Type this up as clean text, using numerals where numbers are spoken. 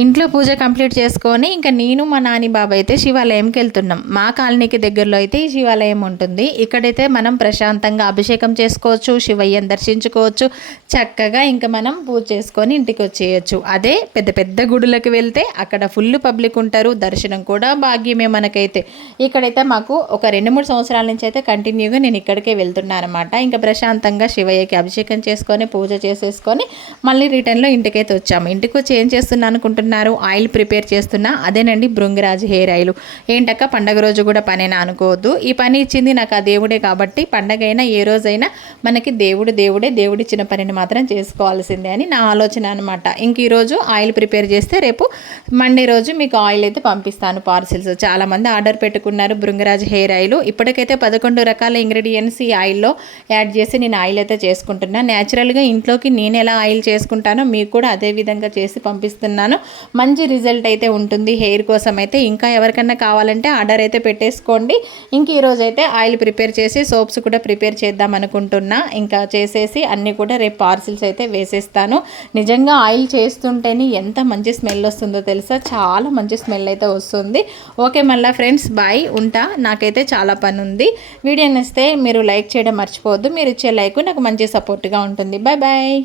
ఇంట్లో పూజ కంప్లీట్ చేసుకొని ఇంకా నేను మా నాని బాబు అయితే శివాలయంకి వెళ్తున్నాం. మా కాలనీకి దగ్గరలో అయితే ఈ శివాలయం ఉంటుంది. ఇక్కడైతే మనం ప్రశాంతంగా అభిషేకం చేసుకోవచ్చు, శివయ్యని దర్శించుకోవచ్చు, చక్కగా ఇంకా మనం పూజ చేసుకొని ఇంటికి వచ్చేయచ్చు. అదే పెద్ద పెద్ద గుడులకు వెళ్తే అక్కడ ఫుల్ పబ్లిక్ ఉంటారు, దర్శనం కూడా భాగ్యమే మనకైతే. ఇక్కడైతే మాకు ఒక 2-3 సంవత్సరాల నుంచి అయితే కంటిన్యూగా నేను ఇక్కడికే వెళ్తున్నాను అనమాట. ఇంకా ప్రశాంతంగా శివయ్యకి అభిషేకం చేసుకొని పూజ చేసేసుకొని మళ్ళీ రిటర్న్లో ఇంటికైతే వచ్చాము. ఇంటికి వచ్చి ఏం చేస్తున్నాను అనుకుంటున్నాను, ఆయిల్ ప్రిపేర్ చేస్తున్నా. అదేనండి భృంగిరాజ్ హెయిర్ ఆయిల్. ఏంటక్క పండగ రోజు కూడా పనేనా అనుకోవద్దు, ఈ పని ఇచ్చింది నాకు ఆ దేవుడే కాబట్టి పండగ అయినా ఏ రోజైనా మనకి దేవుడే, దేవుడిచ్చిన పనిని మాత్రం చేసుకోవాల్సిందే అని నా ఆలోచన అనమాట. ఇంక ఈరోజు ఆయిల్ ప్రిపేర్ చేస్తే రేపు మండే రోజు మీకు ఆయిల్ అయితే పంపిస్తాను పార్సిల్స్. చాలామంది ఆర్డర్ పెట్టుకున్నారు భృంగిరాజ్ హెయిర్ ఆయిల్. ఇప్పటికైతే 11 రకాల ఇంగ్రీడియంట్స్ ఈ ఆయిల్లో యాడ్ చేసి నేను ఆయిల్ అయితే చేసుకుంటున్నాను. న్యాచురల్గా ఇంట్లోకి నేను ఎలా ఆయిల్ చేసుకుంటానో మీకు కూడా అదే విధంగా చేసి పంపిస్తున్నాను. మంచి రిజల్ట్ అయితే ఉంటుంది హెయిర్ కోసం అయితే. ఇంకా ఎవరికన్నా కావాలంటే ఆర్డర్ అయితే పెట్టేసుకోండి. ఇంక ఈరోజు అయితే ఆయిల్ ప్రిపేర్ చేసి సోప్స్ కూడా ప్రిపేర్ చేద్దాం అనుకుంటున్నా. ఇంకా చేసేసి అన్నీ కూడా రేపు పార్సిల్స్ అయితే వేసేస్తాను. నిజంగా ఆయిల్ చేస్తుంటేనే ఎంత మంచి స్మెల్ వస్తుందో తెలుసా, చాలా మంచి స్మెల్ అయితే వస్తుంది. ఓకే మళ్ళీ ఫ్రెండ్స్ బాయ్, ఉంటా. నాకైతే చాలా పని ఉంది. వీడియో నచ్చితే మీరు లైక్ చేయడం మర్చిపోవద్దు. మీరు ఇచ్చే లైక్ నాకు మంచి సపోర్ట్గా ఉంటుంది. Bye bye.